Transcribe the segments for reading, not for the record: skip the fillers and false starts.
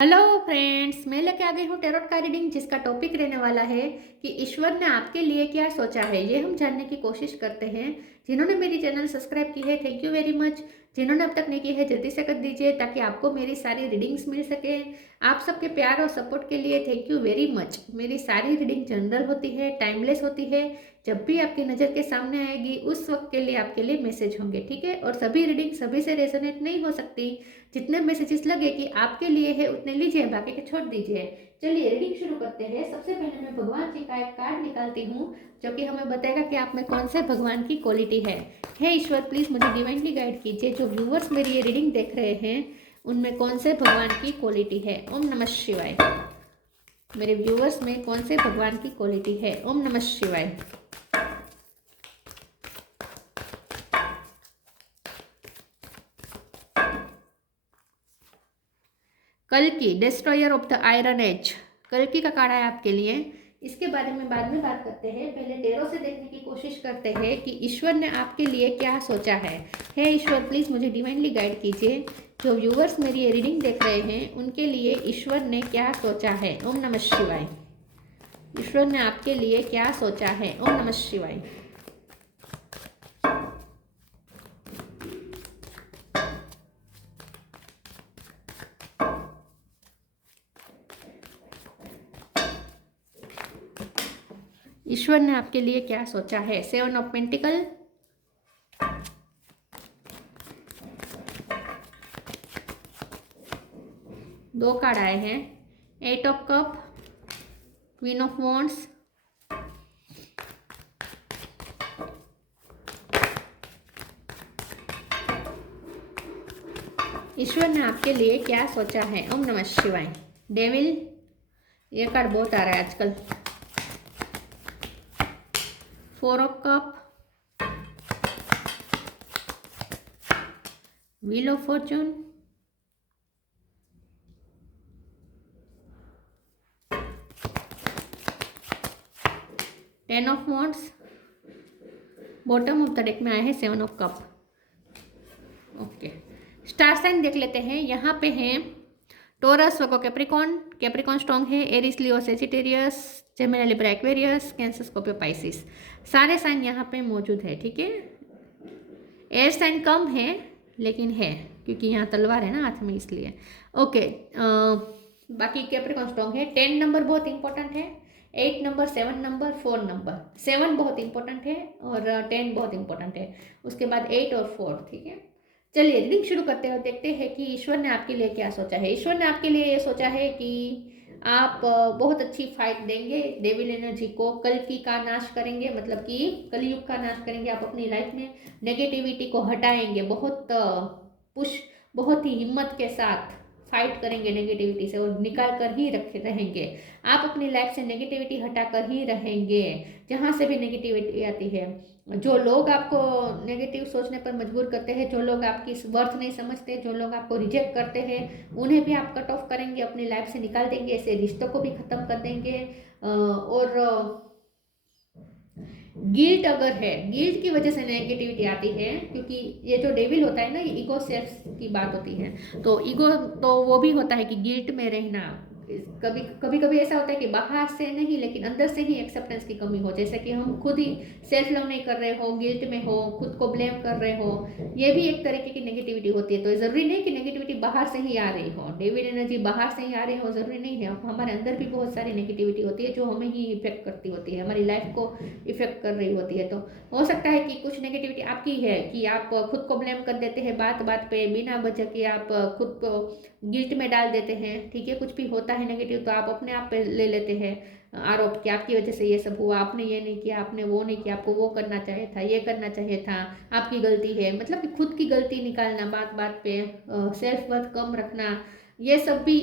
Hello friends, मैं लेके आ गई हूँ टैरोट का रीडिंग जिसका टॉपिक रहने वाला है कि ईश्वर ने आपके लिए क्या सोचा है। ये हम जानने की कोशिश करते हैं। जिन्होंने मेरी चैनल सब्सक्राइब की है, थैंक यू वेरी मच। जिन्होंने अब तक नहीं की है, जल्दी से कर दीजिए ताकि आपको मेरी सारी रीडिंग्स मिल सके। आप सबके प्यार और सपोर्ट के लिए थैंक यू वेरी मच। मेरी सारी रीडिंग जनरल होती है, टाइमलेस होती है। जब भी आपकी नज़र के सामने आएगी उस वक्त के लिए आपके लिए मैसेज होंगे, ठीक है। और सभी रीडिंग सभी से रेजोनेट नहीं हो सकती। जितने मैसेजेस लगे कि आपके लिए है उतने लीजिए, बाकी के छोड़ दीजिए। चलिए रीडिंग शुरू करते हैं। सबसे पहले मैं भगवान जी का एक कार्ड निकालती हूँ जो कि हमें बताएगा कि आप में कौन से भगवान की क्वालिटी है। हे ईश्वर, प्लीज मुझे डिवाइनली गाइड कीजिए। जो व्यूवर्स मेरी ये रीडिंग देख रहे हैं उनमें कौन से भगवान की क्वालिटी है। ओम नमः शिवाय। मेरे व्यूवर्स में कौन से भगवान की क्वालिटी है। ओम नमः शिवाय। कल्कि, destroyer of the iron as. कल्कि का कार्ड है आपके लिए। इसके बारे में बाद में बात करते हैं। पहले टैरो से देखने की कोशिश करते हैं कि ईश्वर ने आपके लिए क्या सोचा है। हे ईश्वर, प्लीज मुझे डिवाइनली गाइड कीजिए। जो व्यूवर्स मेरी ये रीडिंग देख रहे हैं उनके लिए ईश्वर ने क्या सोचा है। ओम नमः शिवाय। ईश्वर ने आपके लिए क्या सोचा है। ओम नमः शिवाय। ईश्वर ने आपके लिए क्या सोचा है। 7 ऑफ पेंटिकल, दो कार्ड आए हैं। 8 of cup, queen of wands, ईश्वर ने आपके लिए क्या सोचा है। ओम नमः शिवाय। डेविल, ये कार्ड बहुत आ रहा है आजकल। 4 of cup, wheel of fortune, ten of wands, bottom of the deck में आए हैं 7 of cup. Okay, star sign देख लेते हैं। यहाँ पे हैं Taurus, Virgo, Capricorn. Capricorn strong है। Aries, Leo, Sagittarius, Gemini, Libra, Aquarius, Cancer, Scorpio, Pisces. सारे साइन यहाँ पे मौजूद है, ठीक है। एयर साइन कम है लेकिन है, क्योंकि यहाँ तलवार है ना हाथ में, इसलिए। ओके, बाकी कैप्रिकॉन स्ट्रॉन्ग है। 10 नंबर बहुत इंपॉर्टेंट है। 8 नंबर, 7 नंबर, 4 नंबर। 7 बहुत इंपॉर्टेंट है और 10 बहुत इंपॉर्टेंट है। उसके बाद 8 और 4, ठीक है। चलिए रीडिंग शुरू करते हैं, देखते हैं कि ईश्वर ने आपके लिए क्या सोचा है। ईश्वर ने आपके लिए ये सोचा है कि आप बहुत अच्छी फाइट देंगे डेविल एनर्जी को। कल्कि का नाश करेंगे, मतलब कि कलयुग का नाश करेंगे। आप अपनी लाइफ में नेगेटिविटी को हटाएंगे। पुश बहुत ही हिम्मत के साथ फाइट करेंगे नेगेटिविटी से और निकाल कर ही रखे रहेंगे। आप अपनी लाइफ से नेगेटिविटी हटा कर ही रहेंगे। जहाँ से भी नेगेटिविटी आती है, जो लोग आपको नेगेटिव सोचने पर मजबूर करते हैं, जो लोग आपकी वर्थ नहीं समझते, जो लोग आपको रिजेक्ट करते हैं, उन्हें भी आप कट ऑफ करेंगे, अपनी लाइफ से निकाल देंगे। ऐसे रिश्तों को भी ख़त्म कर देंगे। और गिल्ट अगर है, गिल्ट की वजह से नेगेटिविटी आती है, क्योंकि ये जो डेविल होता है ना, ये ईगो सेल्फ की बात होती है। तो ईगो तो वो भी होता है कि गिल्ट में रहना। कभी कभी ऐसा होता है कि बाहर से नहीं लेकिन अंदर से ही एक्सेप्टेंस की कमी हो, जैसे कि हम खुद ही सेल्फ लव नहीं कर रहे हो, गिल्ट में हो, खुद को ब्लेम कर रहे हो। ये भी एक तरीके की नेगेटिविटी होती है। तो ज़रूरी नहीं कि नेगेटिविटी बाहर से ही आ रही हो, डेविड एनर्जी बाहर से ही आ रही हो, ज़रूरी नहीं है। हमारे अंदर भी बहुत सारी नेगेटिविटी होती है जो हमें ही इफेक्ट करती होती है, हमारी लाइफ को इफेक्ट कर रही होती है। तो हो सकता है कि कुछ नेगेटिविटी आपकी है कि आप खुद को ब्लेम कर देते हैं बात बात पे, बिना वजह के आप खुद को गिल्ट में डाल देते हैं, ठीक है। कुछ भी होता है नेगेटिव तो आप अपने आप पे ले लेते हैं आरोप कि आपकी वजह से ये सब हुआ, आपने ये नहीं किया, आपने वो नहीं किया, आपको वो करना चाहिए था, ये करना चाहिए था, आपकी गलती है। मतलब कि खुद की गलती निकालना बात बात पे, सेल्फ वर्थ कम रखना, ये सब भी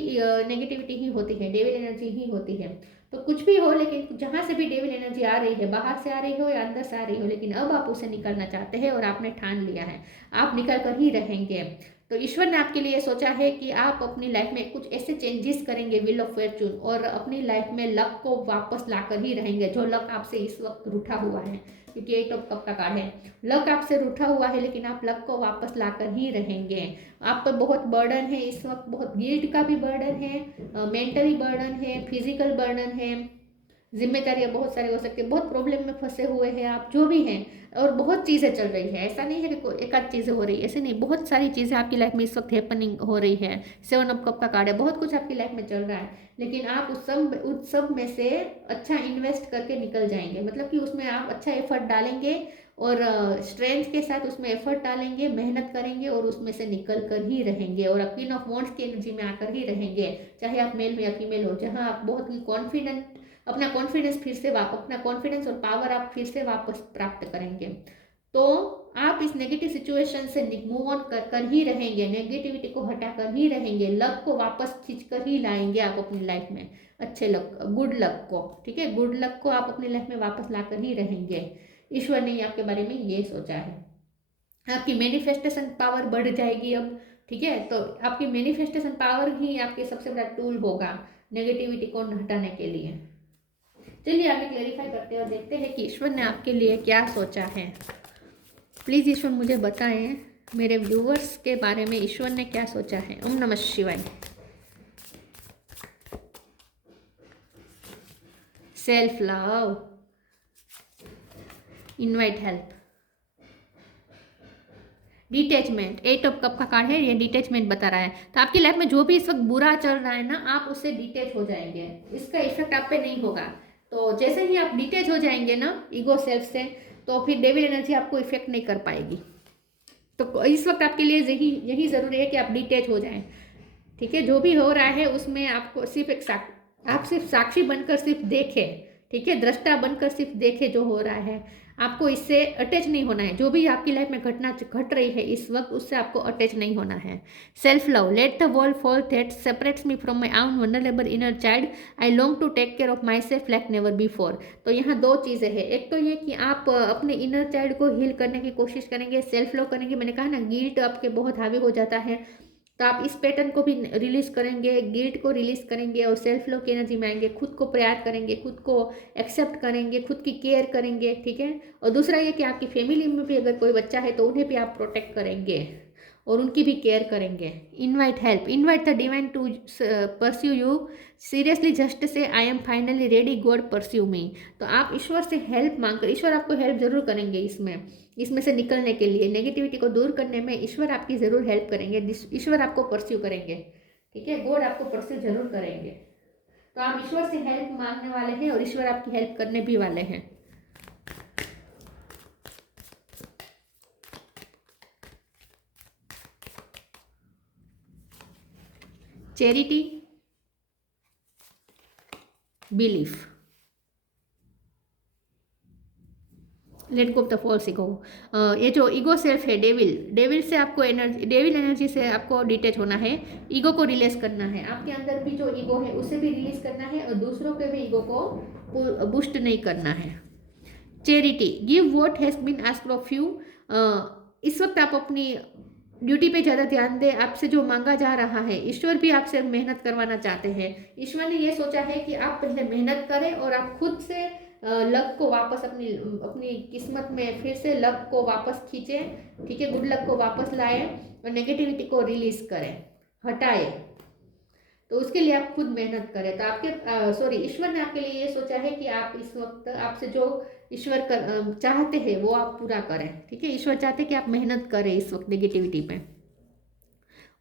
नेगेटिविटी ही होती है, डेविल एनर्जी ही होती है। तो कुछ भी हो, लेकिन जहाँ से भी डेविल एनर्जी आ रही है, बाहर से आ रही हो या अंदर से आ रही हो, लेकिन अब आप उसे निकालना चाहते हैं और आपने ठान लिया है, आप निकल कर ही रहेंगे। तो ईश्वर ने आपके लिए सोचा है कि आप अपनी लाइफ में कुछ ऐसे चेंजेस करेंगे, व्हील ऑफ फॉर्चून, और अपनी लाइफ में लक को वापस लाकर ही रहेंगे। जो लक आपसे इस वक्त रूठा हुआ है, क्योंकि 8 ऑफ कप का कार्ड है, लक आपसे रूठा हुआ है, लेकिन आप लक को वापस लाकर ही रहेंगे। आप पर बहुत बर्डन है इस वक्त, बहुत गिल्ट का भी बर्डन है, मेंटली बर्डन है, फिजिकल बर्डन है, जिम्मेदारियां बहुत सारी हो सकती है, बहुत प्रॉब्लम में फंसे हुए हैं आप, जो भी हैं, और बहुत चीज़ें चल रही है। ऐसा नहीं है कि कोई एक आध चीज़ें हो रही है, ऐसे नहीं, बहुत सारी चीज़ें आपकी लाइफ में इस वक्त हैपनिंग हो रही है। 7 ऑफ कप का कार्ड है, बहुत कुछ आपकी लाइफ में चल रहा है, लेकिन आप उस सब में से अच्छा इन्वेस्ट करके निकल जाएंगे। मतलब कि उसमें आप अच्छा एफर्ट डालेंगे और स्ट्रेंथ के साथ उसमें एफर्ट डालेंगे, मेहनत करेंगे और उसमें से निकल कर ही रहेंगे, और क्वीन ऑफ वॉन्ड्स की एनर्जी में आकर ही रहेंगे, चाहे आप मेल हो या फीमेल हो, जहाँ आप बहुत ही कॉन्फिडेंट, अपना कॉन्फिडेंस फिर से अपना कॉन्फिडेंस और पावर आप फिर से वापस प्राप्त करेंगे। तो आप इस नेगेटिव सिचुएशन से मूव ऑन कर ही रहेंगे, नेगेटिविटी को हटा कर ही रहेंगे, लक को वापस खींच कर ही लाएंगे आप अपनी लाइफ में, अच्छे लक, गुड लक को, ठीक है, गुड लक को आप अपनी लाइफ में वापस ला कर ही रहेंगे। ईश्वर ने आपके बारे में ये सोचा है। आपकी मैनिफेस्टेशन पावर बढ़ जाएगी अब, ठीक है, तो आपकी मैनिफेस्टेशन पावर ही आपके सबसे बड़ा टूल होगा नेगेटिविटी को हटाने के लिए। चलिए आगे क्लेरिफाई करते हैं और देखते हैं कि ईश्वर ने आपके लिए क्या सोचा है। प्लीज़ ईश्वर मुझे बताएं मेरे व्यूअर्स के बारे में ईश्वर ने क्या सोचा है। ओम नमः शिवाय। Self love, invite help, detachment, 8 of cup का कार्ड है, ये डिटैचमेंट बता रहा है। तो आपकी लाइफ में जो भी इस वक्त बुरा चल रहा है ना, आप उससे डिटैच हो जाएंगे, इसका इफेक्ट आप पे नहीं होगा। तो जैसे ही आप डिटैच हो जाएंगे ना ईगो सेल्फ से, तो फिर डेविल एनर्जी आपको इफेक्ट नहीं कर पाएगी। तो इस वक्त आपके लिए यही ज़रूरी है कि आप डिटैच हो जाएं, ठीक है। जो भी हो रहा है उसमें आपको सिर्फ आप सिर्फ साक्षी बनकर सिर्फ देखें, ठीक है, दृष्टा बनकर सिर्फ देखें जो हो रहा है, आपको इससे अटैच नहीं होना है। जो भी आपकी लाइफ में घटना घट रही है इस वक्त, उससे आपको अटैच नहीं होना है। Self love, let the wall fall that separates me from my own vulnerable inner child, I long to take care of myself like never before. तो यहाँ दो चीज़ें हैं, एक तो ये कि आप अपने इनर चाइल्ड को हील करने की कोशिश करेंगे, सेल्फ लव करेंगे। मैंने कहा ना, गिल्ट आपके बहुत हावी हो जाता है, तो आप इस पैटर्न को भी रिलीज करेंगे, गिल्ट को रिलीज करेंगे और सेल्फ लव की एनर्जी में आएंगे, खुद को प्यार करेंगे, खुद को एक्सेप्ट करेंगे, खुद की केयर करेंगे, ठीक है। और दूसरा ये कि आपकी फैमिली में भी अगर कोई बच्चा है तो उन्हें भी आप प्रोटेक्ट करेंगे और उनकी भी केयर करेंगे। Invite help, invite the divine to pursue you seriously, just say I am finally ready, God pursue me. तो आप ईश्वर से हेल्प मांगकर, ईश्वर आपको हेल्प जरूर करेंगे इसमें से निकलने के लिए, नेगेटिविटी को दूर करने में ईश्वर आपकी ज़रूर हेल्प करेंगे, ईश्वर आपको परस्यू करेंगे, ठीक है, गॉड आपको परस्यू जरूर करेंगे। तो आप ईश्वर से हेल्प मांगने वाले हैं और ईश्वर आपकी हेल्प करने भी वाले हैं। Charity, belief, let go of the false ego. ये जो ईगो सेल्फ है, डेविल से आपको एनर्जी, डेविल एनर्जी से आपको डिटैच होना है, ईगो को रिलीज करना है। आपके अंदर भी जो ईगो है उसे भी रिलीज करना है और दूसरों के भी ईगो को बूस्ट नहीं करना है। Charity, give what has been asked of you. इस वक्त आप अपनी ड्यूटी पे ज़्यादा ध्यान दें, आपसे जो मांगा जा रहा है, ईश्वर भी आपसे मेहनत करवाना चाहते हैं। ईश्वर ने ये सोचा है कि आप पहले मेहनत करें और आप खुद से लक को वापस अपनी किस्मत में फिर से लक को वापस खींचें, ठीक है, गुड लक को वापस लाएं और नेगेटिविटी को रिलीज करें, हटाएं। तो उसके लिए आप खुद मेहनत करें। तो आपके ईश्वर ने आपके लिए ये सोचा है कि आप इस वक्त आपसे जो ईश्वर चाहते हैं वो आप पूरा करें, ठीक है। ईश्वर चाहते हैं कि आप मेहनत करें इस वक्त नेगेटिविटी पे,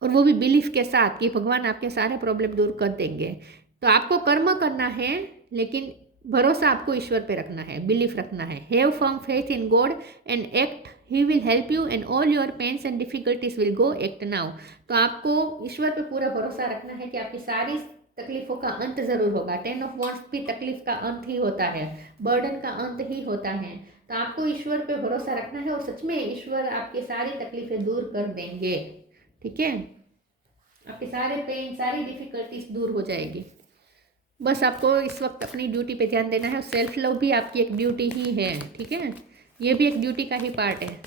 और वो भी बिलीफ के साथ कि भगवान आपके सारे प्रॉब्लम दूर कर देंगे। तो आपको कर्म करना है, लेकिन भरोसा आपको ईश्वर पे रखना है, बिलीफ रखना है। Have firm faith in God and act, he will help you and all your pains and difficulties will go, act now. तो आपको ईश्वर पे पूरा भरोसा रखना है कि आपकी सारी तकलीफों का अंत जरूर होगा। 10 ऑफ वॉन्ड्स भी तकलीफ का अंत ही होता है, बर्डन का अंत ही होता है। तो आपको ईश्वर पे भरोसा रखना है और सच में ईश्वर आपकी सारी तकलीफें दूर कर देंगे, ठीक है। आपके सारे पेन, सारी डिफिकल्टीज दूर हो जाएगी। बस आपको इस वक्त अपनी ड्यूटी पे ध्यान देना है, और सेल्फ लव भी आपकी एक ड्यूटी ही है, ठीक है, ये भी एक ड्यूटी का ही पार्ट है।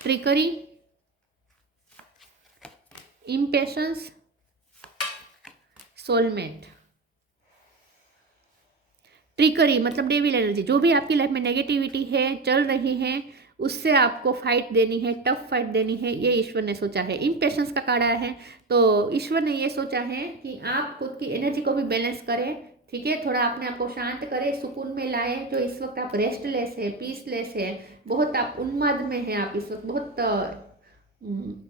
Trickery, impatience, soulmate. ट्रिकरी मतलब डेविल एनर्जी, जो भी आपकी लाइफ में नेगेटिविटी है, चल रही है, उससे आपको फाइट देनी है, टफ फाइट देनी है, ये ईश्वर ने सोचा है। इम्पेशंस का कार्ड आया है, तो ईश्वर ने ये सोचा है कि आप खुद की एनर्जी को भी बैलेंस करें, ठीक है, थोड़ा अपने आप को शांत करें, सुकून में लाए। जो इस वक्त आप रेस्टलेस है, पीसलेस है, बहुत आप उन्माद में हैं, आप इस वक्त बहुत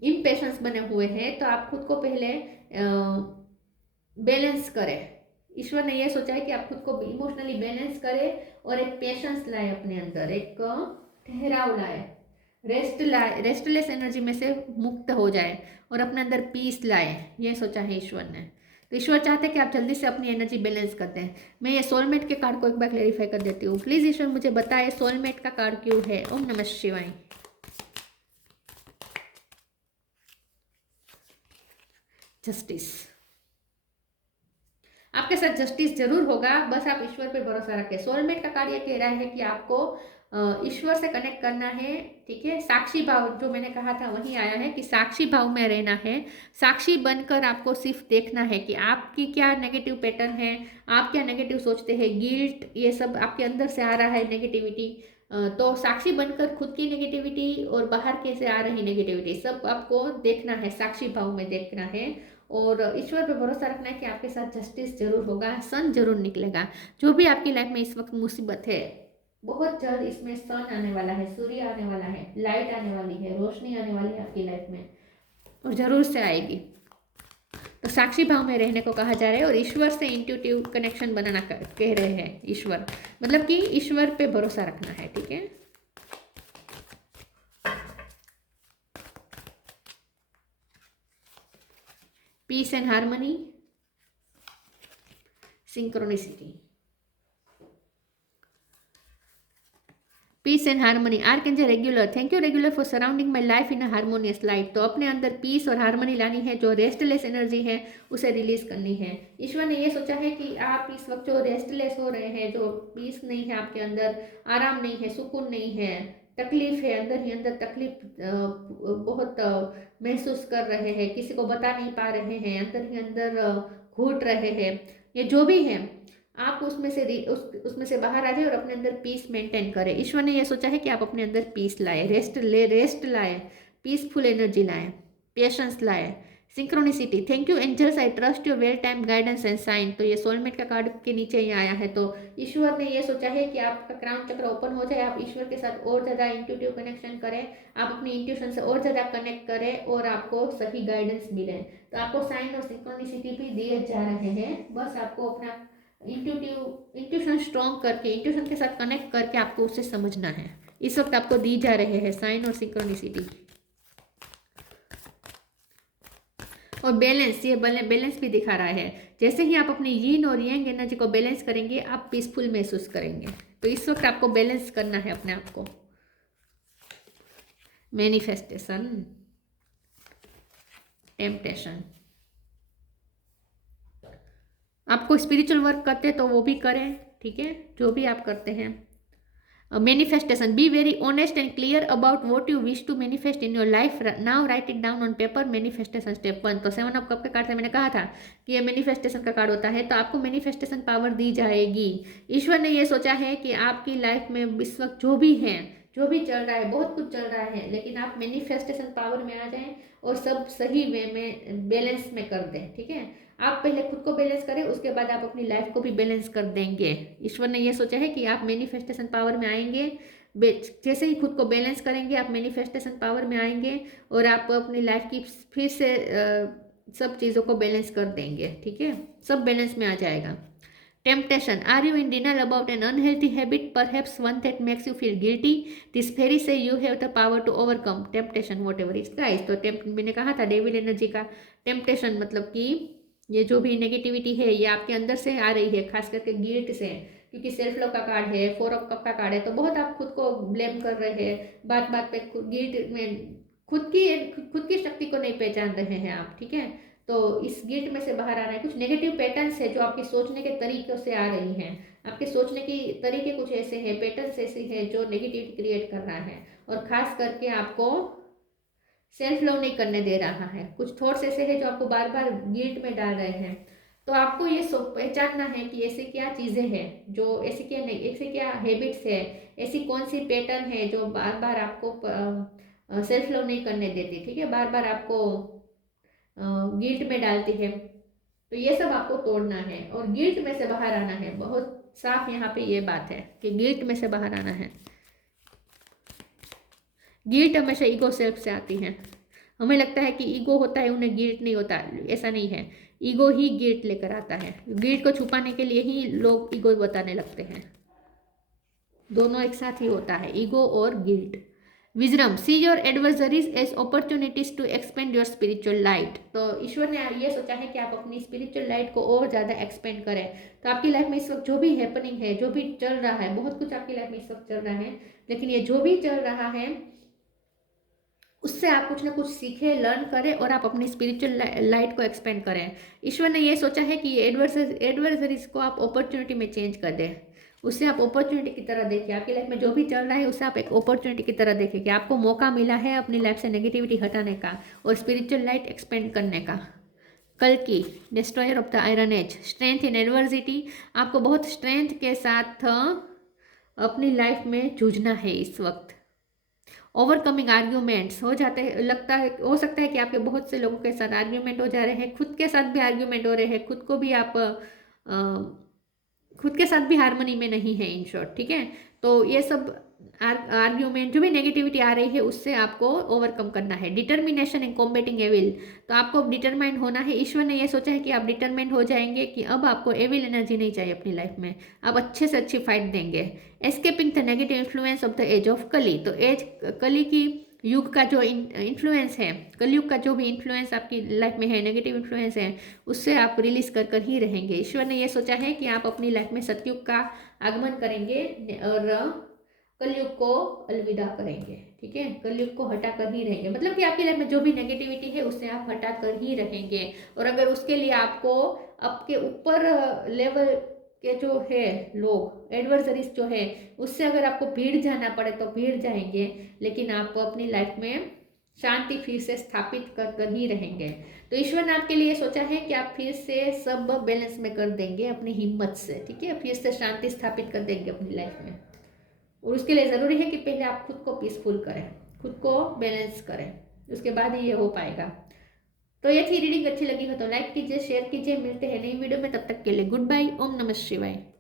इम्पेशंस बने हुए हैं, तो आप खुद को पहले बैलेंस करें। ईश्वर ने यह सोचा है कि आप खुद को इमोशनली बैलेंस करें और एक पेशेंस लाए अपने अंदर, एक ठहराव लाए, रेस्ट लाए, रेस्टलेस एनर्जी में से मुक्त हो जाए और अपने अंदर पीस लाए। ये सोचा है ईश्वर ने। तो ईश्वर चाहते हैं कि आप जल्दी से अपनी एनर्जी बैलेंस करते हैं। मैं ये सोलमेट के कार्ड को एक बार क्लेरिफाई कर देती हूँ। प्लीज ईश्वर मुझे बताए सोलमेट का कार्ड क्यों है। ओम नमः शिवाय। जस्टिस, आपके साथ जस्टिस जरूर होगा, बस आप ईश्वर पे भरोसा रखें। सोलमेट का कार्ड ये कह रहा है कि आपको ईश्वर से कनेक्ट करना है, ठीक है। साक्षी भाव, जो मैंने कहा था वही आया है कि साक्षी भाव में रहना है। साक्षी बनकर आपको सिर्फ देखना है कि आपकी क्या नेगेटिव पैटर्न है, आप क्या नेगेटिव सोचते हैं, गिल्ट, ये सब आपके अंदर से आ रहा है नेगेटिविटी। तो साक्षी बनकर खुद की नेगेटिविटी और बाहर कैसे आ रही नेगेटिविटी सब आपको देखना है, साक्षी भाव में देखना है और ईश्वर पर भरोसा रखना है कि आपके साथ जस्टिस जरूर होगा, सन जरूर निकलेगा। जो भी आपकी लाइफ में इस वक्त मुसीबत है, बहुत जल्द इसमें सन आने वाला है, सूर्य आने वाला है, लाइट आने वाली है, रोशनी आने वाली है आपकी लाइफ में और जरूर से आएगी। तो साक्षी भाव में रहने को कहा जा रहा है और ईश्वर से इंट्यूटिव कनेक्शन बनाना कह रहे हैं ईश्वर, मतलब कि ईश्वर पे भरोसा रखना है, ठीक है। Peace and harmony, synchronicity, peace and harmony. Archangel Raguel, thank you Raguel for surrounding my life in a harmonious light. तो अपने अंदर पीस और हार्मनी लानी है, जो रेस्टलेस एनर्जी है उसे रिलीज करनी है। ईश्वर ने ये सोचा है कि आप इस वक्त जो रेस्टलेस हो रहे हैं, जो पीस नहीं है आपके अंदर, आराम नहीं है, सुकून नहीं है, तकलीफ है, अंदर ही अंदर तकलीफ बहुत महसूस कर रहे हैं, किसी को बता नहीं पा रहे हैं, अंदर ही अंदर घुट रहे हैं, ये जो भी है, आप उसमें से बाहर आ जाए और अपने अंदर पीस मेंटेन करें। ईश्वर ने यह सोचा है कि आप अपने अंदर पीस लाए, रेस्ट लाए, पीसफुल एनर्जी लाए, पेशेंस लाए, synchronicity. Thank you angels, I trust your well time guidance and sign. तो ये सोलमेट का कार्ड के नीचे ही आया है। तो ईश्वर ने यह सोचा है कि आपका क्राउन चक्र ओपन हो जाए, आप ईश्वर के साथ और ज़्यादा इंट्यूटिव कनेक्शन करें, आप अपनी इंट्यूशन से और ज़्यादा कनेक्ट करें और आपको सही गाइडेंस मिले। तो आपको साइन और सिंक्रोनिसिटी भी दिए जा रहे हैं, बस आपको अपना इंट्यूशन स्ट्रॉन्ग करके, इंट्यूशन के साथ कनेक्ट करके आपको उसे समझना है। इस वक्त आपको दी जा रहे हैं साइन और सिंक्रोनिसिटी और बैलेंस। ये बैलेंस भी दिखा रहा है, जैसे ही आप अपनी यीन और यांग एनर्जी को बैलेंस करेंगे, आप पीसफुल महसूस करेंगे। तो इस वक्त आपको बैलेंस करना है अपने आप को। मैनिफेस्टेशन, टेम्पटेशन, आपको स्पिरिचुअल वर्क करते हैं तो वो भी करें, ठीक है, जो भी आप करते हैं। Manifestation, be very honest and clear about what you wish to manifest in your life now, write it down on paper. Manifestation step 1। तो 7 ऑफ कप के कार्ड से मैंने कहा था कि ये मैनिफेस्टेशन का कार्ड होता है, तो आपको मैनिफेस्टेशन पावर दी जाएगी। ईश्वर ने ये सोचा है कि आपकी लाइफ में इस वक्त जो भी है, जो भी चल रहा है, बहुत कुछ चल रहा है, लेकिन आप मैनिफेस्टेशन पावर में आ जाएं और सब सही वे में बैलेंस में कर दें, ठीक है। आप पहले खुद को बैलेंस करें, उसके बाद आप अपनी लाइफ को भी बैलेंस कर देंगे। ईश्वर ने यह सोचा है कि आप मैनिफेस्टेशन पावर में आएंगे, जैसे ही खुद को बैलेंस करेंगे आप मैनिफेस्टेशन पावर में आएंगे और आप अपनी लाइफ की फिर से सब चीज़ों को बैलेंस कर देंगे, ठीक है, सब बैलेंस में आ जाएगा। Temptation, are you in denial about an unhealthy habit, perhaps one that makes you feel guilty? This fairy say you have the power to overcome temptation, whatever it is. तो मैंने कहा था डेविल एनर्जी का temptation मतलब कि ये जो भी नेगेटिविटी है ये आपके अंदर से आ रही है, खास करके गिल्ट से, क्योंकि सेल्फ लव का कार्ड है, 4 ऑफ कप का कार्ड है, तो बहुत आप खुद को ब्लेम कर रहे हैं, बात बात पे गिल्ट में खुद की शक्ति को नहीं पहचान रहे हैं आप, ठीक है। तो इस गिल्ट में से बाहर आ रहे हैं। कुछ नेगेटिव पैटर्न्स है जो आपके सोचने के तरीकों से आ रही हैं, आपके सोचने की तरीके कुछ ऐसे हैं, पैटर्न्स ऐसे हैं जो नेगेटिविटी क्रिएट कर रहा है और खास करके आपको सेल्फ लव नहीं करने दे रहा है। कुछ थॉट्स ऐसे हैं जो आपको बार बार गिल्ट में डाल रहे हैं। तो आपको ये पहचानना है कि ऐसी क्या चीज़ें हैं, जो ऐसी क्या नहीं, ऐसी क्या हैबिट्स है, ऐसी कौन सी पैटर्न है जो बार बार आपको सेल्फ लव नहीं करने देती, ठीक है, बार बार आपको गिल्ट में डालती है। तो ये सब आपको तोड़ना है और गिल्ट में से बाहर आना है। बहुत साफ यहाँ पे ये बात है कि गिल्ट में से बाहर आना है। गिल्ट हमेशा ईगो सेल्फ से आती है। हमें लगता है कि ईगो होता है, उन्हें गिल्ट नहीं होता। ऐसा नहीं है, ईगो ही गिल्ट लेकर आता है। गिल्ट को छुपाने के लिए ही लोग ईगो बताने लगते हैं। दोनों एक साथ ही होता है, ईगो और guilt. Wisdom, see your adversaries as opportunities to expand your spiritual light. तो ईश्वर ने ये सोचा है कि आप अपनी स्पिरिचुअल लाइट को और ज़्यादा एक्सपेंड करें। तो आपकी लाइफ में इस वक्त जो भी हैपनिंग है, जो भी चल रहा है, बहुत कुछ आपकी लाइफ में इस वक्त चल रहा है, लेकिन ये जो भी चल रहा है उससे आप कुछ ना कुछ सीखें, लर्न करें और आप अपनी स्पिरिचुअल लाइट को एक्सपेंड करें। ईश्वर ने ये सोचा है कि ये एडवर्सरीज को आप अपॉर्चुनिटी में चेंज कर दें। उससे आप अपॉर्चुनिटी की तरह देखिए। आपकी लाइफ में जो भी चल रहा है उसे आप एक अपॉर्चुनिटी की तरह देखिए कि आपको मौका मिला है अपनी लाइफ से नेगेटिविटी हटाने का और स्पिरिचुअल लाइट एक्सपेंड करने का। कल की destroyer of the iron age, strength in adversity. आपको बहुत स्ट्रेंथ के साथ अपनी लाइफ में जूझना है इस वक्त। ओवरकमिंग आर्ग्यूमेंट्स हो जाते हैं, लगता है, हो सकता है कि आपके बहुत से लोगों के साथ आर्ग्यूमेंट हो जा रहे हैं, खुद के साथ भी आर्ग्यूमेंट हो रहे हैं, खुद को भी आप खुद के साथ भी हारमोनी में नहीं है, इन शॉर्ट, ठीक है। तो ये सब आर्ग्यूमेंट, जो भी नेगेटिविटी आ रही है, उससे आपको ओवरकम करना है। डिटर्मिनेशन इन कॉम्बेटिंग एविल, तो आपको डिटरमाइंड होना है। ईश्वर ने ये सोचा है कि आप डिटरमाइंड हो जाएंगे कि अब आपको एविल एनर्जी नहीं चाहिए अपनी लाइफ में, आप अच्छे से अच्छी फाइट देंगे। Escaping the negative influence of the age of Kali, तो एज कली की युग का जो इन्फ्लुएंस है, कलयुग का जो भी इन्फ्लुएंस आपकी लाइफ में है, नेगेटिव इन्फ्लुएंस है, उससे आप रिलीज कर कर ही रहेंगे। ईश्वर ने यह सोचा है कि आप अपनी लाइफ में सतयुग का आगमन करेंगे और कलयुग को अलविदा करेंगे, ठीक है। कलयुग को हटा कर ही रहेंगे, मतलब कि आपकी लाइफ में जो भी नेगेटिविटी है उससे आप हटा कर ही रहेंगे। और अगर उसके लिए आपको आपके ऊपर लेवल के जो है लोग, एडवर्सरीज जो है, उससे अगर आपको भीड़ जाना पड़े तो भीड़ जाएंगे, लेकिन आप अपनी लाइफ में शांति फिर से स्थापित कर कर ही रहेंगे। तो ईश्वर ने आपके लिए सोचा है कि आप फिर से सब बैलेंस में कर देंगे अपनी हिम्मत से, ठीक है, फिर से शांति स्थापित कर देंगे अपनी लाइफ में। और उसके लिए ज़रूरी है कि पहले आप खुद को पीसफुल करें, खुद को बैलेंस करें, उसके बाद ही ये हो पाएगा। तो ये थी रीडिंग। अच्छी लगी हो तो लाइक कीजिए, शेयर कीजिए। मिलते हैं नई वीडियो में, तब तक के लिए गुड बाय। ओम नमः शिवाय।